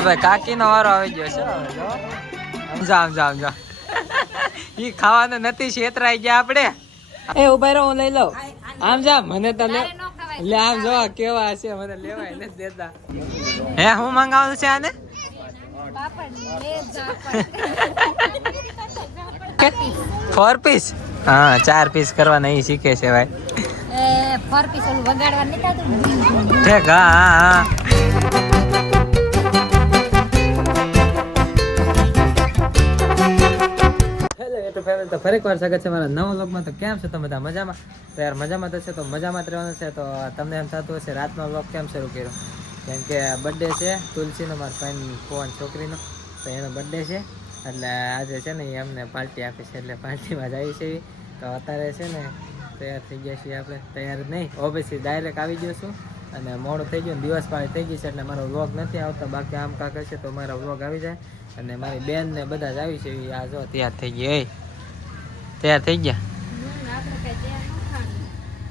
હવે કાકી નો વારો આવી ગયો છે. હવે જો. સમજા સમજા સમજા ઈ ખાવાનું નથી છેતરાઈ ગયા આપણે. એ ઊભા રહો હું લઈ લઉં. આમ જા મને તો લે લે આમ જો કેવા છે મને લેવાય નથી દેતા. હે હું મંગાવું છે આને? ફોર પીસ હા ચાર પીસ કરવાના એ શીખે છે ભાઈ. એ ફોર પીસ ઓલું વગાડવા નહીં થતું ઠીક હા હા. ફેમિલી તો ફરી વાર સ્વાગત છે મારા નવા વ્લોગમાં. તો કેમ છો તમે બધા? મજામાં? તો યાર મજામાં છે, તો મજામાં જ રહેવાનું છે. તો તમને એમ થતું હશે, રાતનો વ્લોગ કેમ શરૂ કર્યો? કેમ કે બર્થડે છે, તુલસીનો મારા ફ્રેન્ડ ફોન છોકરીનો. તો એનો બર્થડે છે. એટલે આજે છે ને અમને પાર્ટી આપી છે, એટલે પાર્ટીમાં જાય છે ઈ. તો અત્યારે છે ને તૈયાર થઈ ગયા છીએ આપણે. તૈયાર નહીં ઓબ્વિયસલી ડાયરેક્ટ આવી ગયો છું. અને મોડું થઈ ગયું દિવસ પાણી થઈ ગઈ છે, એટલે મારો વ્લોગ નથી આવતો. બાકી આમ કાંક હશે તો મારો વ્લોગ આવી જાય. અને મારી બેન ને બધા જ આવી છે આ જો તૈયાર થઈ ગઈ તૈયાર થઈ ગયા?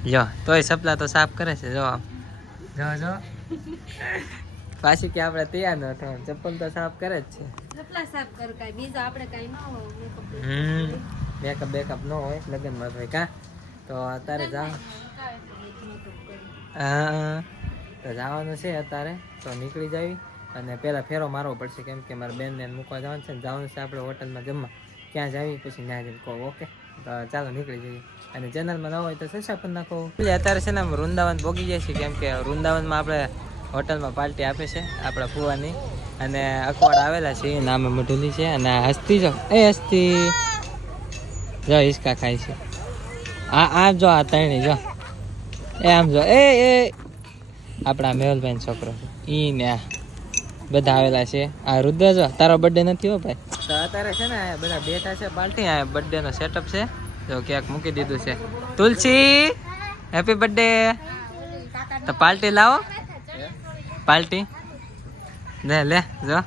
જો તોય સપલા તો સાફ કરે છે જો આમ. જો જો. પાછી કે આપણે તૈયાર ન થવાનું ચપ્પલ તો સાફ કરે જ છે. કેટલા સાફ કર કાઈ બીજો આપણે કાઈ ન હોય હમ મેકઅપ બેકઅપ ન હોય લગ્નમાં ભાઈ કા? તો અત્યારે જા હા તો જવાનું છે અત્યારે. તો નીકળી જાવી. અને પહેલાં ફેરો મારવો પડશે કેમ કે મારા બેનને મૂકવા જવાનું છે ને જવાનું છે આપણે હોટલમાં જમવા. ક્યાં જાવી? પછી ત્યાં જઈને કહો ઓકે? તો ચાલો નીકળી જઈએ. અને ચેનલમાં ન હોય તો સબસ્ક્રાઈબ કરી નાખો. એટલે અત્યારે છે ને આમ વૃંદાવન ભોગી જાય છે કેમ કે વૃંદાવનમાં આપણે હોટલમાં પાર્ટી આપે છે, આપણા ફુવાની. અને અખવાડ આવેલા છે એ નામે મઢુલી છે, અને હસ્તી જો. એ હસ્તી. જો હિસકા ખાય છે. આ આમ જો આ ત્રણેય જો. એ આમ જો. એ એ. આપણા મેહુલભાઈ છોકરો ઈ ને આ. બધા આવેલા છે. આ રુદ્ર જો તારો બર્થડે નથી હો ભાઈ? તો અત્યારે છે ને બધા બેઠા છે પાર્ટી આ બર્થડે નો સેટઅપ છે. જો ક્યાંક મૂકી દીધું છે. તુલસી હેપી બર્થડે તો પાર્ટી લાવો. પાર્ટી? લે લે જો.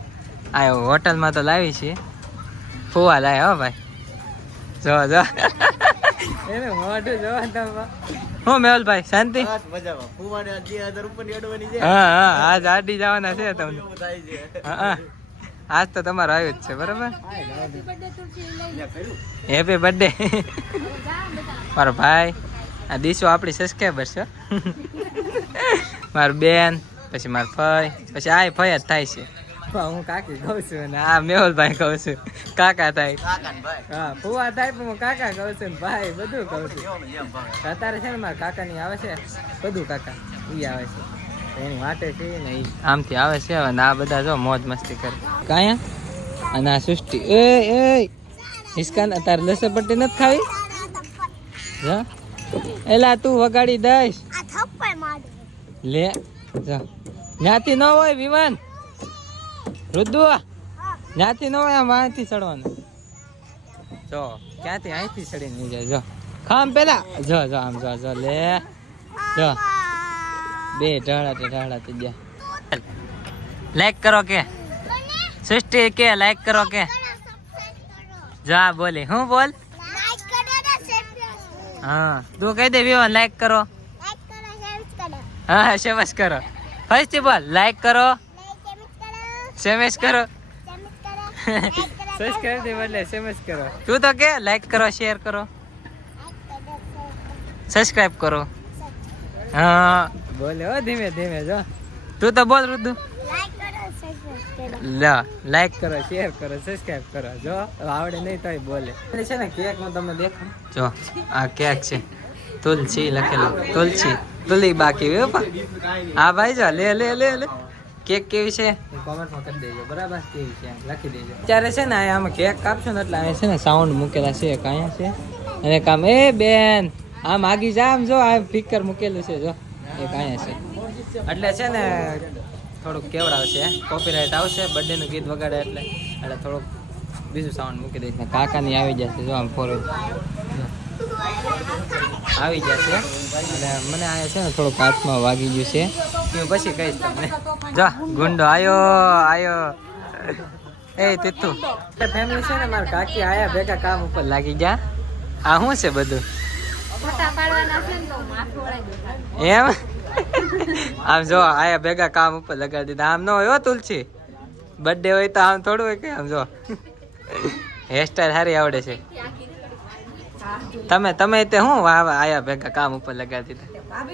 આ હોટલમાં તો લાવી છીએ. ફુવા લાય હો ભાઈ. જો જો. એને મોઢું જોવા તમે હું મેહુલભાઈ શાંતિ? હા હા આજ આડી જવાના છે તમને. હા. આજ તો તમારો આવ્યો જ છે બરાબર? હેપી બર્થડે મારો ભાઈ આ દીશો આપણી સબસ્ક્રાઈબર છે. મારું બેન પછી મારો ફય પછી આ ફય જ થાય છે. હું કાકી કહું છું ને આ મેહુલભાઈ કહું છું. કાકા થાય. હા ફુવા થાય પણ હું કાકા કહું છું ને ભાઈ બધું કહું છું. અત્યારે છે ને મારા કાકાની આવે છે બધું કાકા ઈ આવે છે. એની માટે છે ને ઈ. આમથી આવે છે અને આ બધા જો મોજ મસ્તી કરે. કાયા અને આ સૃષ્ટિ. એ એ હિસ્કાન તારે લસણ પટ્ટી નથી ખાવી? જા. એલા તું વગાડી દઈશ. લે જા. જ્ઞાતિ ન હોય વિવાન રુદ્દુ જ્ઞાતિ ન હોય આમ અહીંથી ચડવાનું. જો ક્યાંથી? અહીંથી ચડીને નહીં જાય. જો. ખામ પેલા. જો જો આમ જો જો લે. જો. બે ઢાળા તે ઢાળા ગયા. લાઈક કરો કે? સૃષ્ટિ કે લાઈક કરો કે? જા બોલી. હું બોલ? હા. તું કહી દે વિવાન લાઈક કરો. હા શેબસ કરો. ફર્સ્ટ બોલ લાઈક કરો. શેમેશ કરો. સબસ્ક્રાઇબ બદલે કરો. તું તો કે લાઈક કરો શેર કરો. સબસ્ક્રાઇબ કરો. હા. બોલે હો ધીમે ધીમે જો. તું તો બોલ રુદુ. લા લાઈક કરો શેર કરો સબસ્ક્રાઇબ કરો જો. આવડે નહીં તોય બોલે. છે ને કેક હું તમને દેખાડું જો આ કેક છે. તુલસી લખેલું. તુલસી. તુલી બાકી હો પા. હા ભાઈ જો લે લે લે લે. કેક કેવી છે? કોમેન્ટમાં કરી દેજો. બરાબર? કેવી છે? લખી દેજો. અત્યારે છે ને આમાં કેક કાપશો ને એટલે અહીંયા છે ને સાઉન્ડ મૂકેલા છે એક અહીંયા છે. અને કામ એ બેન આમ આગી જા આમ જો આ ફિકર મૂકેલું છે જો. એક અહીંયા છે. એટલે છે ને થોડુંક કેવડાવશે કોપીરાઇટ આવશે બર્થડેનું ગીત વગાડે એટલે. એટલે થોડુંક બીજું સાઉન્ડ મૂકી દઈશ. કાકાની આવી જશે જો આમ ફોર આવી જશે અને મને આ છે ને થોડુંક હાથમાં વાગી ગયું છે. હું પછી કહીશ તમને. જો ગુંડો આયો આયો. એ તીતુ. ફેમિલી છે ને મારા કાકી આયા ભેગા કામ ઉપર લાગી ગયા. આ શું છે બધું? એમ? આમ જો આયા ભેગા કામ ઉપર લગાડી દીધા. આમ ન હોય તુલસી. બર્થડે હોય તો આમ થોડું હોય કે આમ જો. હેરસ્ટાઈલ સારી આવડે છે. તમે તમે તે શું આયા ભેગા કામ ઉપર લગાડી દીધા?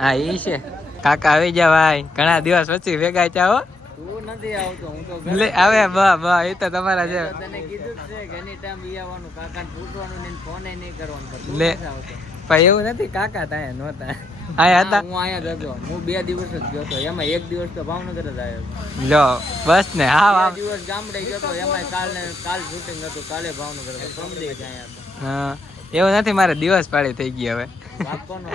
હા ઈ છે. કાકા આવી જા ભાઈ. ઘણા દિવસ પછી ભેગા થયા હો. હું લે આવે બા બા એ તો તમારા છે તને કીધું છે કે ટાઈમ આવવાનું કાકાને પૂછવાનું નહીં ફોને નહીં કરવાનું લે. પણ એવું નથી કાકા તાયા નહોતા. આયા હતા. હું અહીંયા જ હું બે દિવસ જ ગયો હતો. એમાં એક દિવસ તો ભાવનગર જ આવ્યો લો બસ ને હા બે દિવસ ગામડે ગયો હતો. એમાં કાલ કાલ શૂટિંગ હતું. કાલે ભાવનગર હતો. સમજે જ અહીંયા હતો. હા એવું નથી મારે દિવસ પાડી થઈ ગઈ હવે. બાપકોનો.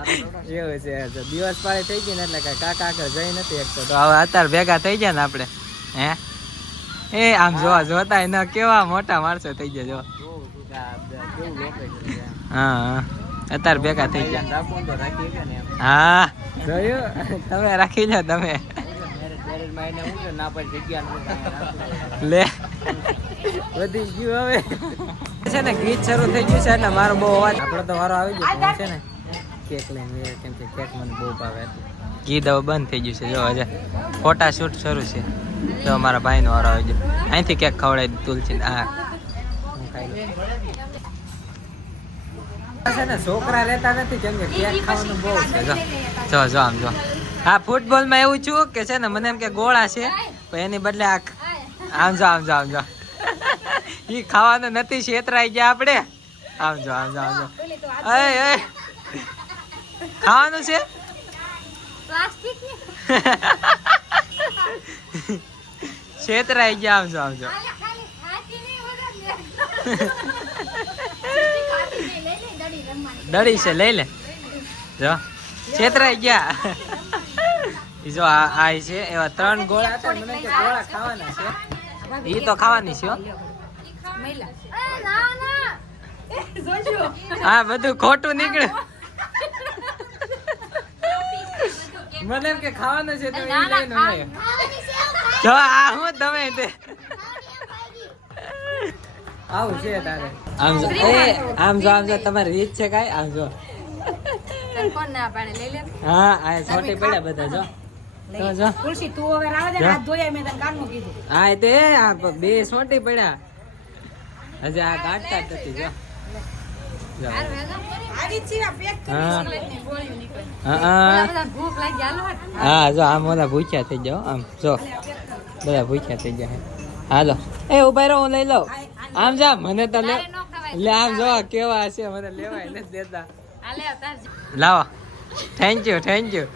એવું છે દિવસ પાડી થઈ ગઈ ને એટલે કાંઈ કાકા આગળ જઈ નથી એકતો તો હવે અત્યારે ભેગા થઈ ગયા ને આપણે હે? એ આમ જોવા જોતા એના કેવા મોટા માણસો થઈ ગયા જો જોઉં છું કે આ બે કેવું location છે એમ. હા હા. અત્યારે ભેગા થઈ ગયા. હા. જોયું? તમે રાખી લો તમે. લે. વધી ગયું હવે છે ને ગીત શરૂ થઈ ગયું છે એટલે મારો બહુ અવાજ આપણો તો વારો આવી ગયો છે ને. કેક લઈને આવ્યા કેમ કે કેક મને બહુ ભાવે. ઘી દવા બંધ થઈ ગયું છે. જો હજે ફોટા શૂટ શરૂ છે. તો મારા ભાઈનો વારો આવી ગયો. અહીંથી કેક ખવડાવી દીધું તુલસી. હા. છે ને છોકરા લેતા નથી કેમ કે કેક ખાવાનું બહુ છે. જો જો જો આમ જો. હા ફૂટબોલમાં એવું છું કે છે ને મને એમ કે ગોળા છે પણ એની બદલે આ આમ જો આમ જો આમ જો. ઈ ખાવાનું નથી છેતરાઈ ગયા આપણે. આમ જો આમ જો આમ જો. અય અય. ખાવાનું છે? છેતરાઈ ગયા આમ જો આમ જો ખાલી ખાતી નહીં વગર ખાતી નહીં લઈ લે. દડી છે લઈ લે. જો છેતરાઈ ગયા. જો આ આ છે એવા ત્રણ ગોળા હતા મને કે ગોળા ખાવાના છે. એ તો ખાવાની છે હો બધું ખોટું નીકળે. મને એમ કે ખાવાનું છે તો એ લઈને આવ્યો. જો આ હું તમે તે. આવું છે તારે. આમ જો એ આમ જો આમ જો તમારી રીત છે કાઈ? આમ જો. કોણ ના પાડે લઈ લે. હા આ છોટી પડ્યા બધા જો. બે સોટી પડ્યા. હજી આ કાઢતા જ નથી જો જો. આવી જ છે આ પેક કરી હા બધા જો આમ ઓલા ભૂખ્યા થઈ જાઓ આમ જો બધા ભૂખ્યા થઈ જાય હાલો એ ઊભા રહો હું લઈ લઉં આમ જા મને તો લે આમ જો કેવા હશે મને લેવાય નથી લાવો થેન્ક યુ થેન્ક યુ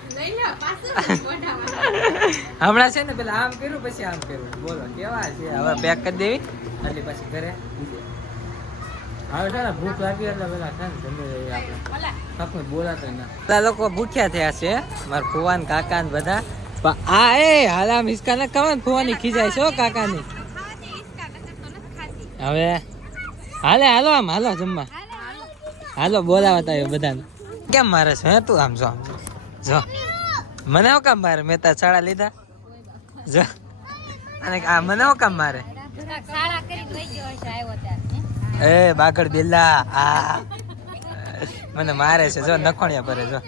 હમણાં છે ને પેલા આમ કર્યું પછી આમ કર્યું બોલો કેવા છે હવે પેક કરી દેવી એટલે પછી ઘરે લોકો ભૂખ્યા થયા છે મારા ફુવાન કાકા ને બધા. પણ આ એ હાલા મિસકા ને કમાન ફુવાની ખીજાય છે હો કાકાની. હવે હાલે હાલો આમ હાલો જમવા. હાલો બોલાવતા આવ્યો બધાને. કેમ મારે છે હે તું આમ જો આમ જો. મને હું કામ મારે મેં તાર લીધા. જો. અને આ મને હું કામ મારે? શાળા કરી ગયો આવ્યો ત્યારે. એ બાગડ બેલા આ. મને મારે છે જો નખોણિયા ભરે જો.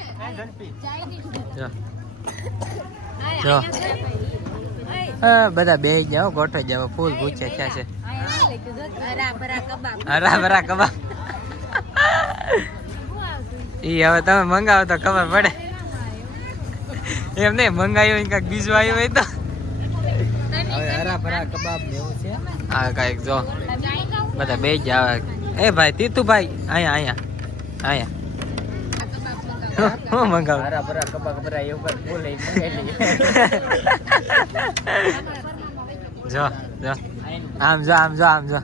જો. બધા બે ગયા હો, ગોઠવાઈ ગયા ફૂલ પૂછે ક્યાં છે. હરા ભરા કબાબ. ઈ હવે તમે મંગાવો તો ખબર પડે. એમ નહીં મંગાવ્યું કાંઈક બીજું આવ્યું હોય તો. હવે હરા ભરા કબાબ લેવું છે. હા કાંઈક જો. બધા બે જ આવે. એ ભાઈ તીતુભાઈ અહીંયા અહીંયા અહીંયા. હું મંગાવું. જો જો. આમ જો આમ જો આમ જો.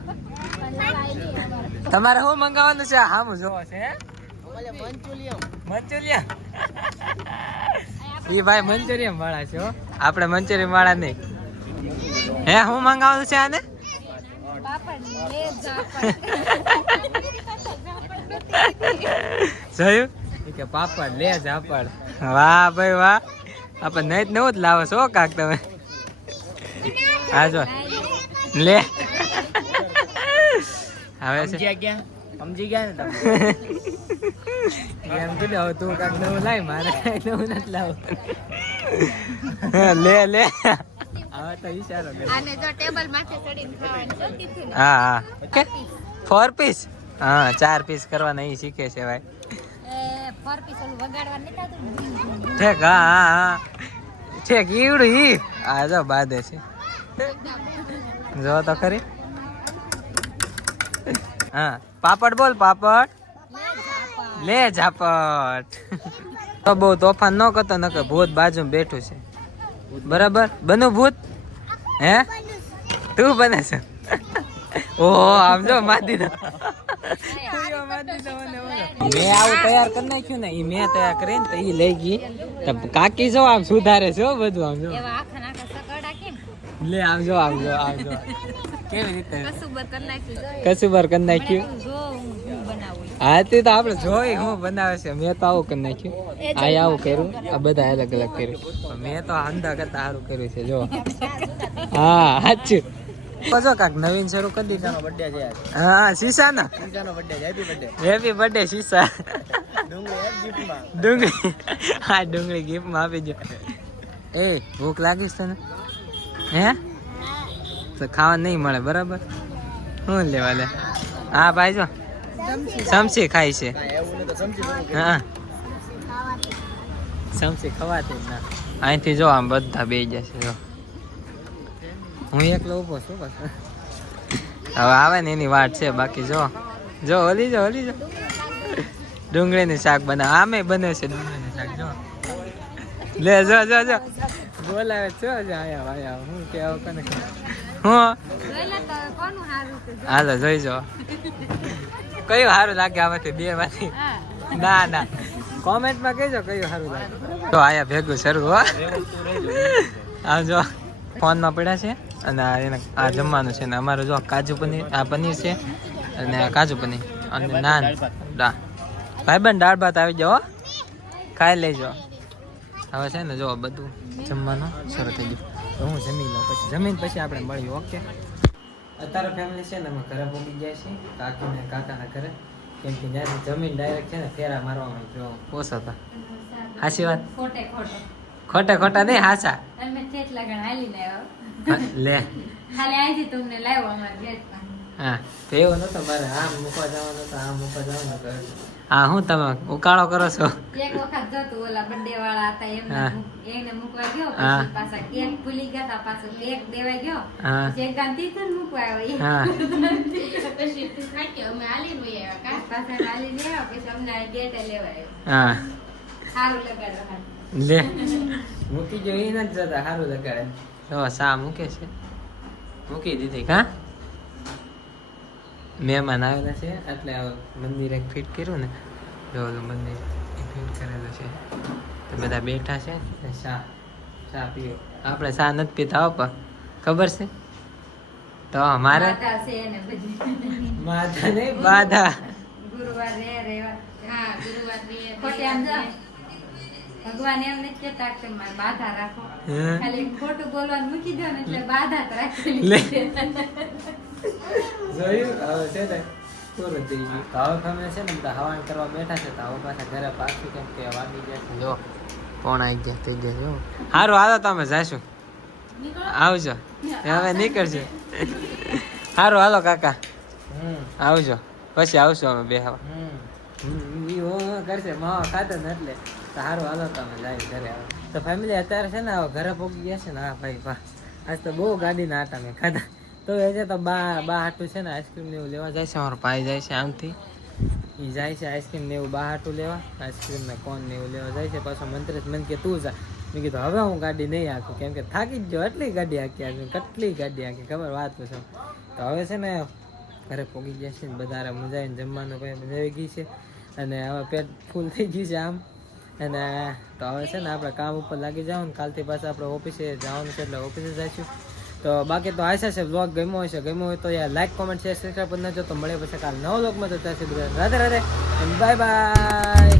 તમારે શું મંગાવવાનું છે? આમ જો. છે મંચુરિયન. એ ભાઈ મંચુરિયમ વાળા છે હો. આપણે મંચુરિયન વાળા નહીં. હે શું મંગાવવાનું છે આને? જોયું? કે પાપડ લે ઝાપડ વાહ ભાઈ વાહ. આપણે નહીં જ નવું જ લાવો છો કાક તમે. હા જો. લે. હવે ગયા? સમજી ગયા ને તમે? એમ કીધું હવે તું કાક નવું લાય મારે નવું નથી લાવું લે લે. હવે તો ઈશારો આને જો ટેબલ માથે ચડીને ખાવાનું જો કીધું ને. હા હા. કે ફોર પીસ હા ચાર પીસ કરવાના એ શીખે છે ભાઈ. એ ફોર પીસ ઓલું વગાડવાનું નથી થતું ઠેક હા હા હા. ઠેક ઈવડું ઈ. આ જો બાદે છે. જો તો ખરી. હા પાપડ બોલ પાપડ. લે ઝાપટ. તો બહુ તોફાન ન કરતો નકર ભૂત બાજુ બેઠું છે. બરાબર? બનુ ભૂત? હે? તું બને છે. ઓ આમ જો માદી મેં આવું તૈયાર કરી નાખ્યું ને એ મેં તૈયાર કરીને તો એ લઈ ગઈ. તો કાકી જો આમ સુધારે છે બધું આમ જો. લે આમ જો આમ જો આમ જો. કેવી રીતે કસુબર કરી નાખ્યું. કસુબર કરી નાખ્યું. હું તે તો આપણે જોઈ હું બનાવે છે. મેં તો આવું કરી નાખ્યું. આ આવું કર્યું. આ બધા અલગ અલગ કર્યું. મેં તો અંધા કરતા સારું કર્યું છે જો. હા સાચું. જો કાક નવીન શરૂ કરી દીધા. બર્થડે છે હા શીશા ના શીશા નો birthday happy birthday happy birthday Shisha. ડુંગળી હા ડુંગળી. ગિફ્ટમાં ગિફ્ટમાં આપી દો. એ ભૂખ લાગીશ તને? હે? તો ખાવા નહીં મળે બરાબર? શું લેવા લે? હા ભાઈ જો. સમસી ખાય છે. હા. સમસી ખવાતી જ ના. અહીંથી જો આમ બધા બે જશે જો. હું એકલો ઊભો છું બસ હવે આવે ને એની વાટ છે બાકી જો. જો હલી જો હલી જો. ડુંગળીનું શાક બને આમે બને છે ડુંગળીનું શાક જો. લે જો જો જો. બોલાવે છો જો આયા આયા. હું કે આવું કને હું. હાલો જોઈ જો. કયું સારું લાગે આમાંથી બે માંથી? હા. ના ના. કોમેન્ટમાં કહેજો કયું સારું લાગે. તો આયા ભેગું શરૂ હો. આ જો ફોનમાં પડ્યા છે અને આ એને આ જમવાનું છે ને અમારું જો કાજુ પનીર આ પનીર છે અને આ કાજુ પનીર અને નાન દા. ભાઈબંધ દાળ ભાત આવી જાઓ હો. ખાઈ લેજો. હવે છે ને જો બધું જમવાનું શરૂ થઈ ગયું. તો હું જમી લઉં પછી. જમીન પછી આપણે મળીએ ઓકે? અત્યારે ફેમિલી છે ને અમે ઘરે પહોંચી જાય છે કાકી ને કાકાના ઘરે. કેમ કે ત્યાંથી જમીન ડાયરેક્ટ છે ને ફેરા મારવામાં જો પોસાતા હાચી વાત? ખોટે ખોટે. ખોટા ખોટા નહીં હાચા. અમે ઠેઠ લગન હાલીને આવ્યો લે. ખાલી અહીંથી તમને લાવ્યો અમારા ગેટ પાસે હા. તો એવું નતો મારે. આમ મૂકવા જવાનો તો આમ મૂકવા જવાનો હા હું તમે ઉકાળો કરો છો? એક વખત જતું ઓલા બર્થડે વાળા હતા એમને. એને મૂકવા ગયો. પછી પાછા કેક ભૂલી ગયા હતા પાછો કેક દેવા ગયો. હા. પછી એક ગામ તીથલ મૂકવા આવ્યો હા. પછી થાક્યો અમે આલી વહી આવ્યા કા? પાછા હાલીને આવ્યા પછી અમને આ લેવા આવ્યો. હા. સારું લગાડવા. લે. મૂકી જો એ નથી જતા સારું લગાડે. જો સા મૂકે છે. મૂકી દીધી કા? મહેમાન આવેલા છે એટલે મંદિર એક ફિટ કર્યું ને જો મંદિર ફિટ કરેલું છે. તો બધા બેઠા છે ને ચા ચા પીઓ. આપણે ચા નથી પીતા હો પણ ખબર છે? તો અમારે માતા ને નહીં બાધા. ભગવાન એમ નથી કહેતા કે મારે બાધા રાખો. ખાલી ખોટું બોલવાનું મૂકી દો ને એટલે બાધા રાખેલી. જોયું? હવે છે ને પૂરું થઈ ગયું તો હવે અમે છે ને બધા હવાન કરવા બેઠા છે તો હવે પાછા ઘરે પાછું કેમ કે વાગી ગયા જો કોણ આવી ગયા? થઈ ગયા જો સારું હાલો તમે જાશું. આવજો. હવે નીકળજો. સારું હાલો કાકા. આવજો. પછી આવશું અમે બે હવા. કરશે. માવા ખાતો ને એટલે. તો સારું હાલો તમે જાય ઘરે આવે તો ફેમિલી અત્યારે છે ને હવે ઘરે પહોંચી ગયા છે ને હા ભાઈ વાહ. આજ તો બહુ ગાડીના આટા મેં ખાધા. તો એ છે તો બા બા હાટું છે ને આઈસ્ક્રીમ ને એવું લેવા જાય છે, અમારો ભાઈ જાય છે આમથી. એ જાય છે આઈસ્ક્રીમ ને એવું બા હાટું લેવા આઈસ્ક્રીમ ને કોન ને એવું લેવા જાય છે. પાછો મંત્રી મને કે તું જા. મેં કીધું, હવે હું ગાડી નહીં હાંકું. કેમ કે થાકી જ ગયો, એટલી ગાડી હાંકી હાંકી કેટલી ગાડી હાંકી, ખબર વાત પૂછો તો હવે છે ને, ઘરે પોગી ગયા છે બધા મજા આવીને જમવાનું કંઈ મજા આવી ગઈ છે. અને હવે પેટ ફૂલ થઈ ગયું છે આમ. અને તો હવે છે ને, આપણે કામ ઉપર લાગી જવાનું. કાલથી પાછા આપણે ઓફિસે જવાનું છે, એટલે ઓફિસે જઈશું. તો બાકી તો આશા છે બ્લોગ ગમ્યો હશે ગમ્યો હોય તો યાર લાઈક કોમેન્ટ શેર સબસ્ક્રાઈબ કરી નાખજો. તો મળે પછી કાલ નવો બ્લોગમાં તો ત્યાં સુધી રાધે રાધે બાય બાય